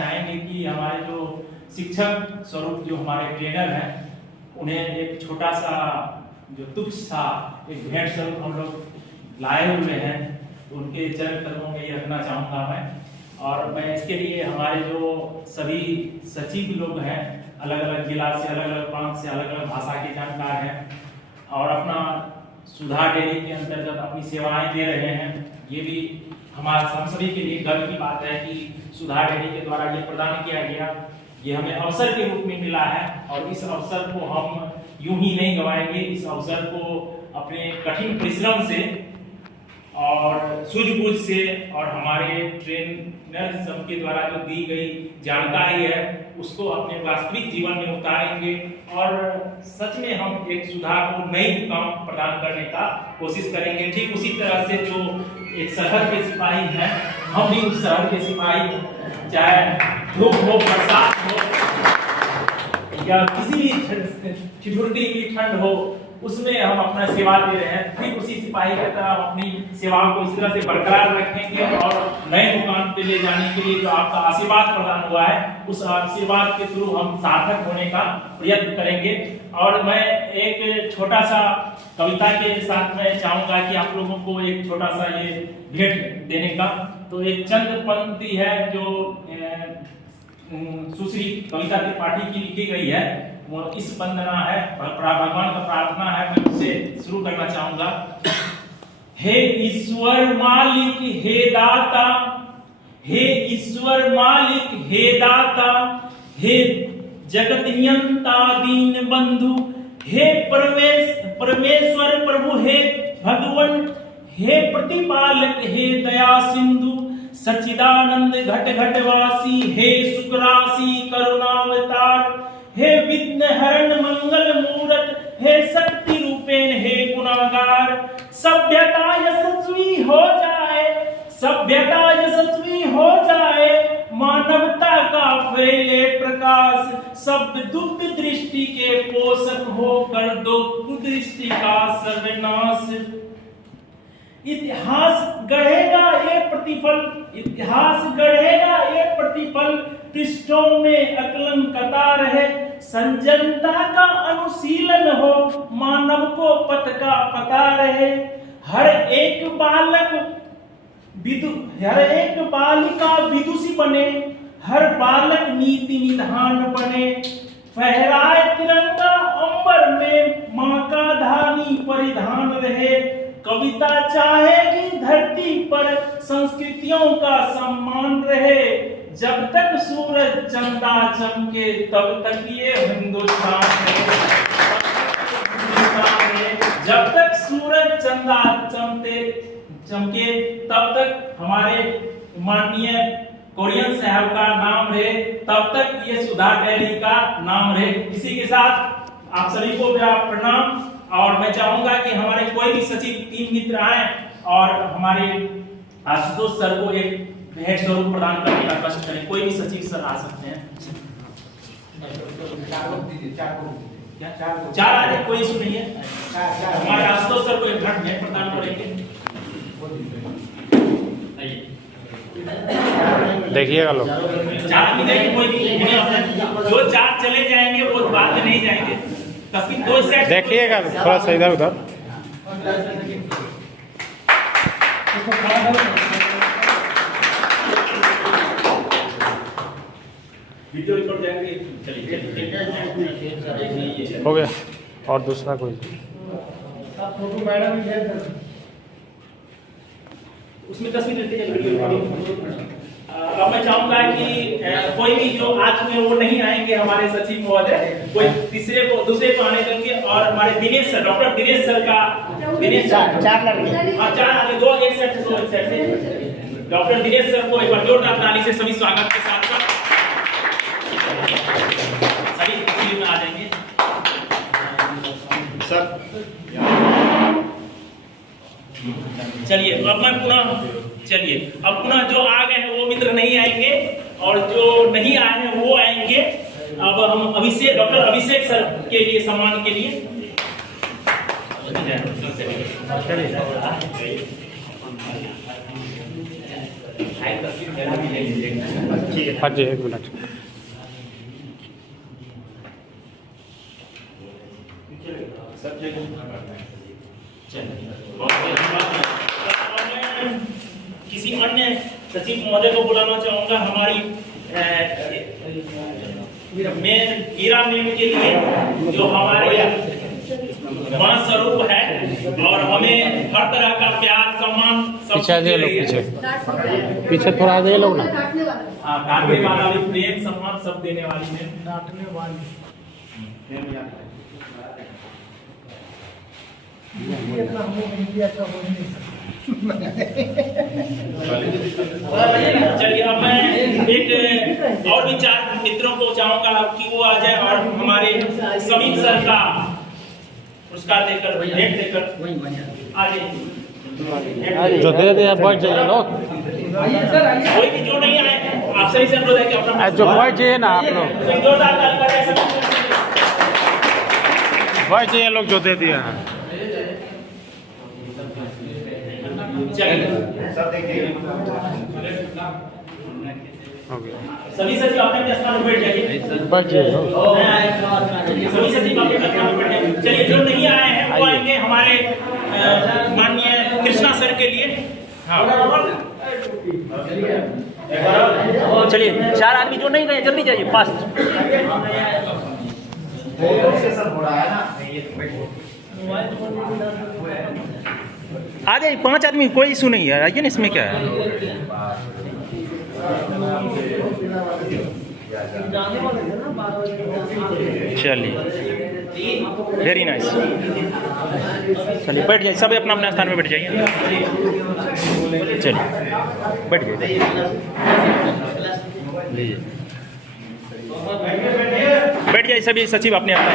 चाहेंगे कि हमारे जो शिक्षक स्वरूप जो हमारे ट्रेनर हैं उन्हें एक छोटा सा जो तुच्छ सा एक भेंट स्वरूप हम लोग लाए हुए हैं, उनके चरण कदमों में ये रखना चाहूँगा मैं। और मैं इसके लिए हमारे जो सभी सचिव लोग हैं, अलग अलग जिला से, अलग अलग प्रांत से, अलग अलग भाषा के जानकार हैं और अपना सुधा डेयरी के अंतर्गत अपनी सेवाएं दे रहे हैं, ये भी हम सभी के लिए गर्व की बात है कि सुधा डेयरी के द्वारा ये प्रदान किया गया, ये हमें अवसर के रूप में मिला है और इस अवसर को हम यूं ही नहीं गंवाएंगे। इस अवसर को अपने कठिन परिश्रम से और सूझबूझ से और हमारे ट्रेनर सबके द्वारा जो दी गई जानकारी है उसको अपने वास्तविक जीवन में उतारेंगे और सच में हम एक सुधा को नई मुकाम प्रदान करने का कोशिश करेंगे। ठीक उसी तरह से जो एक सरहद के सिपाही हैं, हम भी उस सरहद के सिपाही, चाहे धूप हो, बरसात हो या किसी भी ठिठुरती की ठंड हो, उसमें हम अपना सेवा दे रहे हैं। ठीक उसी सिपाही की तरह अपनी सेवाओं को इस तरह से बरकरार रखेंगे और नए मुकाम पे ले जाने के लिए जो आपका आशीर्वाद प्रदान हुआ है उस आशीर्वाद के थ्रू हम सार्थक होने का प्रयत्न करेंगे। और मैं एक छोटा सा कविता के साथ मैं चाहूंगा कि आप लोगों को एक छोटा सा ये भेंट देने का। तो एक चंद पंक्ति है जो सुश्री कविता त्रिपाठी की लिखी गई है, वो इस वंदना है, भगवान का प्रार्थना है, मैं उससे शुरू करना चाहूंगा। हे ईश्वर मालिक, हे दाता, हे ईश्वर मालिक, हे दाता, हे जगत नियंता दीन बंधु, हे परमेश्वर प्रभु, हे भगवान, हे प्रतिपालक, हे दया सिंधु, सच्चिदानंद घट घटवासी, हे सुखराशि करुणावतार, हे विघ्न हरण मंगल मूरत, हे शक्ति रूपेण, हे गुणागार। सभ्यता यशस्वी हो जाए, सभ्यता यशस्वी हो जाए, मानवता का फैले प्रकाश, शब्द दुष्ट दृष्टि के पोषक हो कर दो कुदृष्टि का सर्वनाश। इतिहास गढ़ेगा ये प्रतिफल, इतिहास गढ़ेगा ये प्रतिफल, पृष्ठों में अकलन कतार है, संजनता का अनुशीलन हो, मानव को पथ का पता रहे। हर एक बालिका विदुषी बने, हर बालक नीति निधान बने, फहराए तिरंगा अंबर में, मां का धानी परिधान रहे। कविता चाहेगी धरती पर संस्कृतियों का सम्मान रहे, जब तक सूरज चंदा चमके तब तक ये हिंदुस्तान है, जब तक सूरज चंदा चमके तब तक हमारे माननीय कोरियन साहब का नाम रहे, तब तक ये सुधा डेयरी का नाम रहे। इसी के साथ आप सभी को मेरा प्रणाम और मैं चाहूंगा कि हमारे कोई भी सचिव टीम मित्र आए और हमारे आशुतोष सर को एक भेंट स्वरूप प्रदान करने का कष्ट करें। कोई भी सचिव सर आ सकते हैं। चार आ जाए, कोई इशू नहीं है। हमारे आशुतोष सर को एक भेंट प्रदान करेंगे। देखिएगा लोग चार भी जाएंगे, कोई भी जो चार चले जाएंगे वो बाद में नहीं जाएंगे। तस्वीर दो सेट देखिएगा, थोड़ा सा इधर उधर। वीडियो रिकॉर्ड जाएंगे, चलिए हो गया। और दूसरा कोई फोटो मैडम उसमें तस्वीर लेते हैं वीडियो रिकॉर्डिंग। अब मैं चाहूंगा कि कोई भी जो आज में वो नहीं आएंगे हमारे सचिव महोदय, कोई दूसरे को आने देंगे। और हमारे Dinesh sir, doctor Dinesh sir का, दिनेश चार आगे, दो एक सेट से, दो एक सेट से डॉक्टर दिनेश सर को एक बार जोरदार ताली से सभी स्वागत के साथ सभी तस्वीर में आ जाएंगे सर। चलिए अब पुनः जो आ गए हैं वो मित्र नहीं आएंगे और जो नहीं आए हैं वो आएंगे। अब हम अभिषेक, डॉक्टर अभिषेक सर के लिए सम्मान के लिए हाँ जी, 1 मिनट। किसी अन्य सचिव महोदय को बुलाना चाहूंगा हमारी हीरा मिल के लिए, जो हमारे मां स्वरूप है और हमें हर तरह का प्यार सम्मान सब पीछे आ जाइए लोग, दे रही है। पीछे थोड़ा आ जाइए लोग ना। हाँ, काटने वाला भी प्रेम सम्मान सब देने वाली है। डांटने वाली ये अपना हम लोग इंडिया का हो नहीं सकता। चलिए, अब मैं एक और भी 4 मित्रों को चाहूंगा कि वो आ जाए और हमारे समीप सर का पुरस्कार देकर, भेंट देकर आ जाए। जो दे दिया बैठ जाइए लोग। कोई भी जो नहीं आए, आप सही से अनुरोध है कि अपना जो बैठ जाइए ना आप लोग, जोरदार ताली बजाएं सभी। बैठ जाइए लोग जो दे दिया है। चलिए, ओके, सभी सचिव अपने अपने स्थान पर बैठ जाइए। बैठ जाइए लोग। सभी सचिव अपने अपने स्थान पर बैठ जाइए। चलिए, जो नहीं आए हैं वो आएंगे हमारे माननीय कृष्णा सर के लिए। हाँ, चलिए, 4 आदमी जो नहीं गए जल्दी जाइए, फास्ट। आ जाइए, 5 आदमी, कोई इशू नहीं है, आइए ना, इसमें क्या है। चलिए, वेरी नाइस। चलिए, बैठ जाइए, सब अपना अपना स्थान में बैठ जाइए। चलिए, बैठ जाइए। बैठ जाइए सभी सचिव अपने अपने।